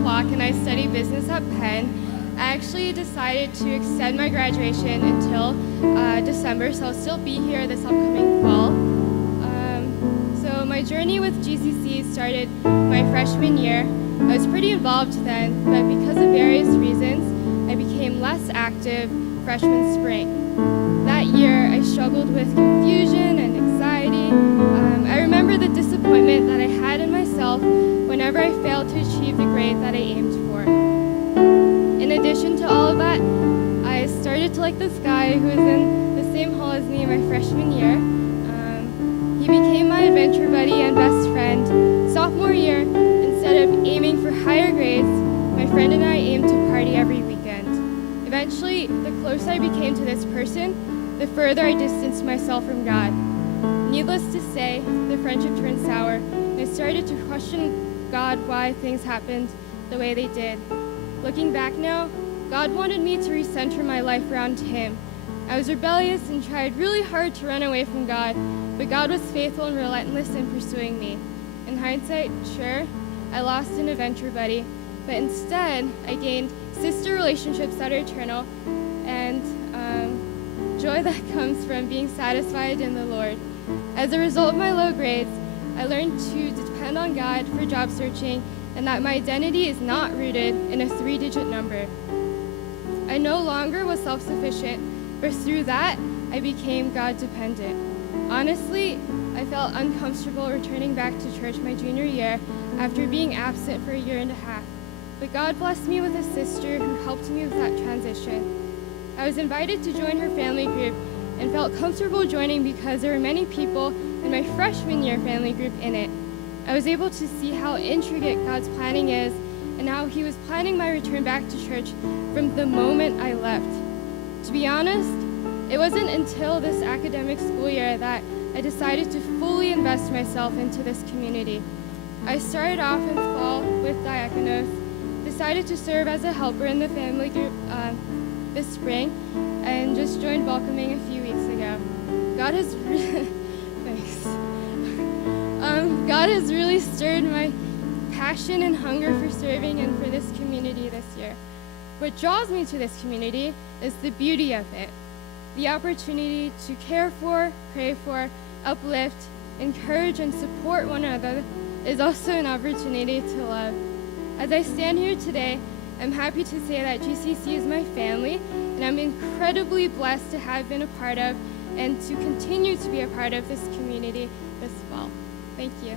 Kwok and I study business at Penn. I actually decided to extend my graduation until December, so I'll still be here this upcoming fall. So my journey with GCC started my freshman year. I was pretty involved then, but because of various reasons, I became less active freshman spring. That year, I struggled with confusion and anxiety. I remember the disappointment that I had in myself whenever I failed to achieve the grade that I aimed for. In addition to all of that, I started to like this guy who was in the same hall as me my freshman year. He became my adventure buddy and best friend. Sophomore year, instead of aiming for higher grades, my friend and I aimed to party every weekend. Eventually, the closer I became to this person, the further I distanced myself from God. Needless to say, the friendship turned sour, and I started to question God why things happened the way they did. Looking back now, God wanted me to recenter my life around Him. I was rebellious and tried really hard to run away from God, but God was faithful and relentless in pursuing me. In hindsight, sure, I lost an adventure buddy, but instead, I gained sister relationships that are eternal and joy that comes from being satisfied in the Lord. As a result of my low grades, I learned to depend on God for job searching and that my identity is not rooted in a 3-digit number. I no longer was self-sufficient, but through that, I became God-dependent. Honestly, I felt uncomfortable returning back to church my junior year after being absent for a year and a half. But God blessed me with a sister who helped me with that transition. I was invited to join her family group and felt comfortable joining because there were many people in my freshman year family group in it. I was able to see how intricate God's planning is and how He was planning my return back to church from the moment I left. To be honest, it wasn't until this academic school year that I decided to fully invest myself into this community. I started off in fall with diakonos, decided to serve as a helper in the family group this spring, and just joined welcoming a few weeks ago. God has God has really stirred my passion and hunger for serving and for this community this year. What draws me to this community is the beauty of it. The opportunity to care for, pray for, uplift, encourage, and support one another is also an opportunity to love. As I stand here today, I'm happy to say that GCC is my family, and I'm incredibly blessed to have been a part of and to continue to be a part of this community this fall. Thank you.